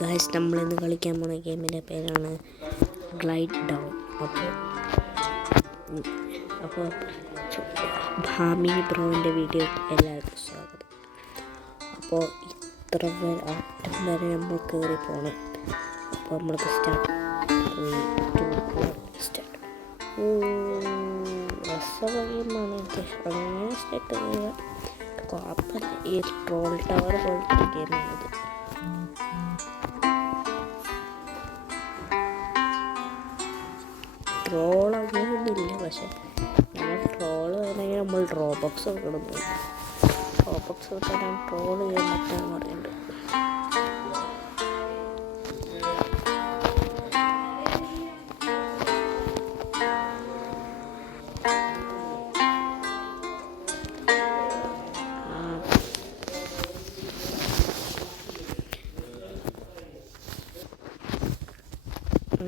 Guys, നമ്മളിന്ന് കളിക്കാൻ പോണ ഗെയിമിൻ്റെ പേരാണ് ഗ്ലൈഡ് ഡൗൺ. അപ്പോൾ ഭാമി ബ്രോൻ്റെ വീഡിയോ എല്ലാവർക്കും സ്വാഗതം. അപ്പോൾ ഇത്ര അറ്റം വരെ നമ്മൾ കയറി പോകണം. അപ്പോൾ നമ്മൾക്ക് സ്റ്റാർട്ട് രസവകയമാണ് അങ്ങനെ സ്റ്റാർട്ട് ചെയ്യുക. കുഴപ്പമില്ല. ഈ ട്രോൾ ടവർ പോലത്തെ ഗെയിമാണിത്. ട്രോൾ അങ്ങനെയൊന്നുമില്ല, പക്ഷെ നമ്മൾ ട്രോൾ വേണമെങ്കിൽ നമ്മൾ റോബോക്സ് വെക്കണം. റോബോക്സ് വെച്ചാൽ ട്രോൾ ചെയ്യാൻ പറ്റാന്ന് പറയുന്നുണ്ട്.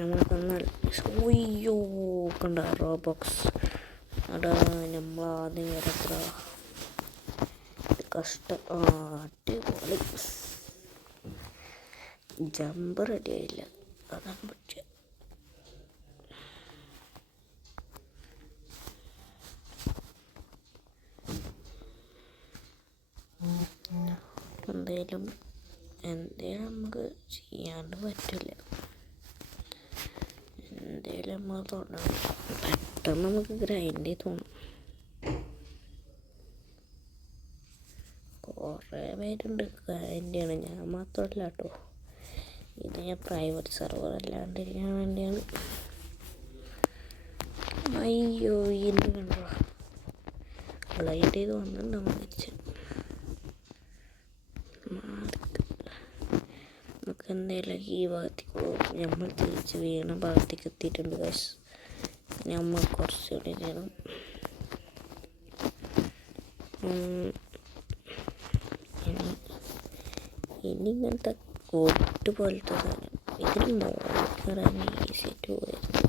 നമ്മളെ അയ്യോ കണ്ട റോബോക്സ് അടാ നമ്മൾ ആദ്യം വരത്ര കഷ്ടം. അടിപൊളി ജമ്പ് റെഡി ആയില്ല, അതാണ് പറ്റിയ. എന്തേലും നമുക്ക് ചെയ്യാണ്ട് പറ്റില്ല. എന്തേലും നമ്മൾ തുടങ്ങണം. പെട്ടെന്ന് നമുക്ക് ഗ്രൈൻഡ് ചെയ്ത് തോന്നും. കുറേ പേരുണ്ട് ഗ്രൈൻഡ് ചെയ്യണം, ഞാൻ മാത്രമല്ല കേട്ടോ. ഇത് ഞാൻ പ്രൈവറ്റ് സെർവർ അല്ലാണ്ടിരിക്കാൻ വേണ്ടിയാണ്. അയ്യോ ഇന്ന് കണ്ടോ ഗ്ലൈഡ് ചെയ്ത് വന്നിട്ടുണ്ടാവും തിരിച്ച്. നമുക്ക് എന്തായാലും ഈ ഭാഗത്തേക്ക് പോകും. നമ്മൾ തിരിച്ച് വീണ ഭാഗത്തേക്ക് എത്തിയിട്ടുണ്ട് ഗൈസ്. നമ്മൾ കുറച്ചുകൂടി ചെയ്യണം. ഇനി ഇങ്ങനത്തെ കോട്ട് പോലത്തെ സാധനം ഇതിന് മോളിൽ കയറാൻ ഈസിയായിട്ട് പോയിരുന്നു.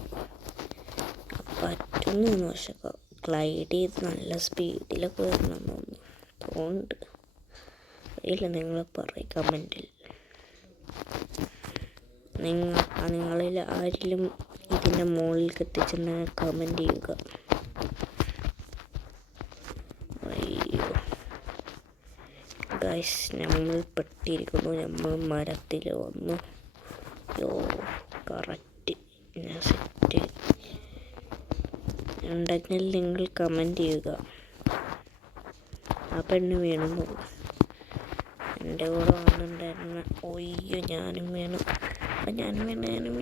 പറ്റുന്നു, പക്ഷെ ഗ്ലൈഡ് ചെയ്ത് നല്ല സ്പീഡിലൊക്കെ വരണം തോന്നുന്നുണ്ട്. അറിയില്ല, നിങ്ങൾ പറയും കമൻറ്റിൽ. നിങ്ങളിൽ ആരെങ്കിലും ഇതിൻ്റെ മുകളിൽ എത്തിച്ചിട്ടുണ്ടെങ്കിൽ കമൻറ്റ് ചെയ്യുക. അയ്യോ ഗൈസ്, നമ്മൾ പെട്ടിരിക്കുന്നു. നമ്മൾ മരത്തിൽ വന്നു. യോ കറക്റ്റ് ഞാൻ സെറ്റ് ഉണ്ടെങ്കിൽ നിങ്ങൾ കമൻറ്റ് ചെയ്യുക. ആ പെണ്ണ് വീണെന്നു. എൻ്റെ കൂടെ വന്നിട്ടുണ്ടായിരുന്ന ഒയ്യോ ഞാനും വേണം. അപ്പം ഞാനും വേണം.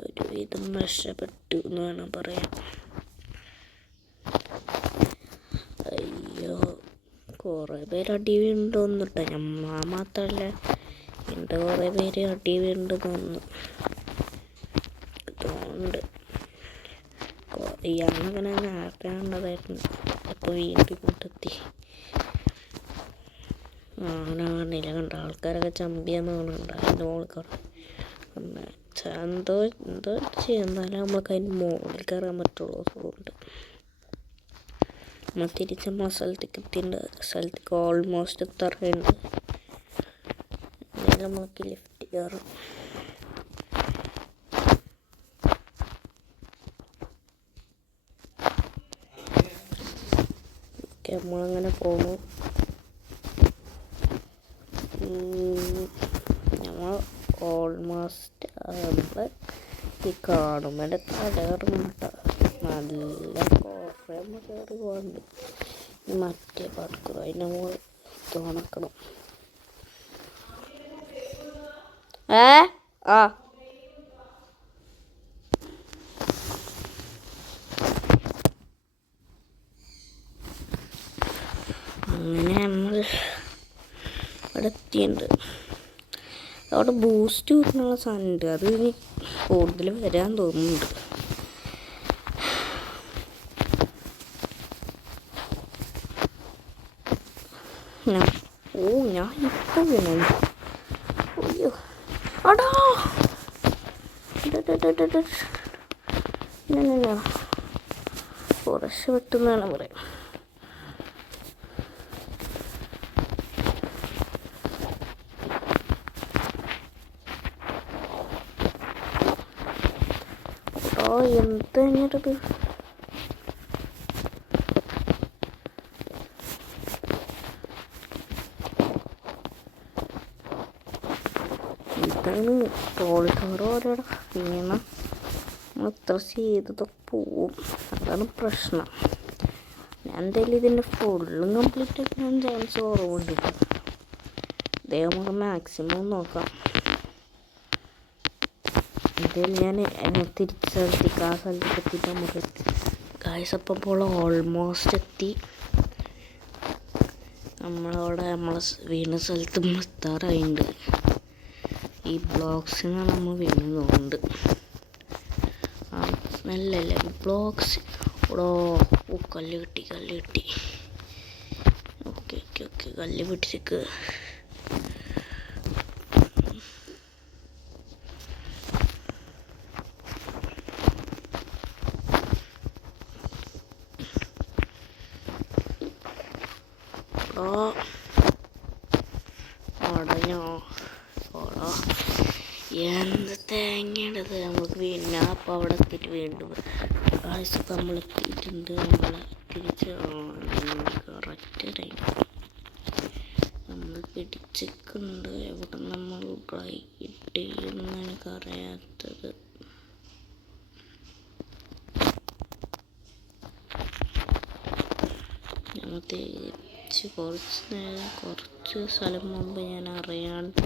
ഒരു വിധം രക്ഷപ്പെട്ടു എന്ന് വേണം പറയാൻ. അയ്യോ കുറേ പേര് അടി വീണ്ടുന്നിട്ടോ. ഞാൻ മാത്രമല്ല, എൻ്റെ കുറേ പേര് അടി വീണ്ട് തോന്നുന്നു. ഇയാളങ്ങനെ നേരത്തെ കണ്ടതായിരുന്നു. അപ്പോൾ വീണ്ടും ഇങ്ങോട്ടെത്തി. അങ്ങനെ കാണില്ല, കണ്ട ആൾക്കാരൊക്കെ ചമ്പിയെന്ന് കാണുന്നുണ്ട്. അതിൻ്റെ മുകളിൽ കയറാൻ എന്തോ ചെയ്യുന്നാലും നമ്മൾക്ക് അതിൻ്റെ മുകളിൽ കയറാൻ പറ്റുള്ളൂ. അതുകൊണ്ട് നമ്മൾ തിരിച്ച് നമ്മളെ സ്ഥലത്തേക്ക് എത്തിയിട്ടുണ്ട്. സ്ഥലത്തേക്ക് ഓൾമോസ്റ്റ് എത്താറുണ്ട്. എന്നാലും നമ്മൾക്ക് ലിഫ്റ്റ് കയറും. നമ്മളങ്ങനെ പോകുന്നു. നമ്മൾ ഓൾമോസ്റ്റ് നമ്മൾ ഈ കാണുമ്പോൾ കയറും കേട്ടോ. നല്ല കുറേ കയറി പോകാറുണ്ട്. മറ്റേ പറക്കും അതിൻ്റെ മുകളിൽ തുണക്കണം. അങ്ങനെ നമ്മൾ അവിടെ എത്തിയിട്ടുണ്ട്. അവിടെ ബൂസ്റ്റ് കിട്ടുന്നുള്ള സാധനമുണ്ട്. അത് ഇനി കൂടുതൽ വരാൻ തോന്നുന്നുണ്ട്. ഞാൻ ഇപ്പോൾ വീണു. അയ്യോ അടാ കുറച്ച് വെട്ടുന്നാണ് പറയാം. എന്ത് കഴിഞ്ഞിട്ടത് ഇതാണ് ട്രോളിക്കവർ ഓരോടെ വീണ എത്ര ചെയ്തതൊക്കെ പോവും. അതാണ് പ്രശ്നം. ഞാൻ എന്തായാലും ഇതിൻ്റെ ഫുള്ളും കംപ്ലീറ്റ് ആക്കാൻ ചാൻസ് കുറവുണ്ട്. ഇതേ നമുക്ക് മാക്സിമം നോക്കാം. എന്തായാലും ഞാൻ തിരിച്ച് സ്ഥലത്തേക്ക് ആ സ്ഥലത്തേക്ക് എത്തിയിട്ട് നമുക്ക് ഗായ്സ് അപ്പോൾ ഓൾമോസ്റ്റ് എത്തി. നമ്മളവിടെ വീണ സ്ഥലത്ത് എത്താറായിട്ടുണ്ട്. ഈ ബ്ലോക്സിനാണ് നമ്മൾ വീണതുകൊണ്ട് നല്ലല്ലേ ബ്ലോക്സ്. കല്ല് കിട്ടി. ഓക്കെ കല്ല് പിടിച്ചേക്ക്. എന്ത് തേങ്ങയുണ്ടത് നമുക്ക് പിന്നെ അപ്പം അവിടെ എത്തിയിട്ട് വീണ്ടും ആഴ്ചക്ക് നമ്മൾ എത്തിയിട്ടുണ്ട്. നമ്മൾ തിരിച്ച് കറക്റ്റ് ടൈം നമ്മൾ പിടിച്ചിട്ടുണ്ട്. എവിടെ നമ്മൾ ട്രൈ കിട്ടിയെന്ന് എനിക്കറിയാത്തത്. നമ്മൾ തിരിച്ച് കുറച്ച് സ്ഥലം മുമ്പ് ഞാൻ അറിയാണ്ട്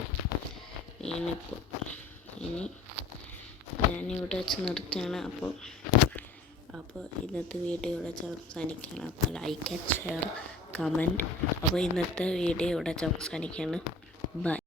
ഇനി ഞാനിവിടെ വെച്ച് നിർത്തുകയാണ്. അപ്പോൾ ഇന്നത്തെ വീഡിയോ ഇവിടെ അവസാനിക്കുകയാണ്. അപ്പോൾ ലൈക്ക് ആൻഡ് ഷെയർ കമൻറ്റ്. അപ്പോൾ ഇന്നത്തെ വീഡിയോ ഇവിടെ അവസാനിക്കുകയാണ്. ബൈ.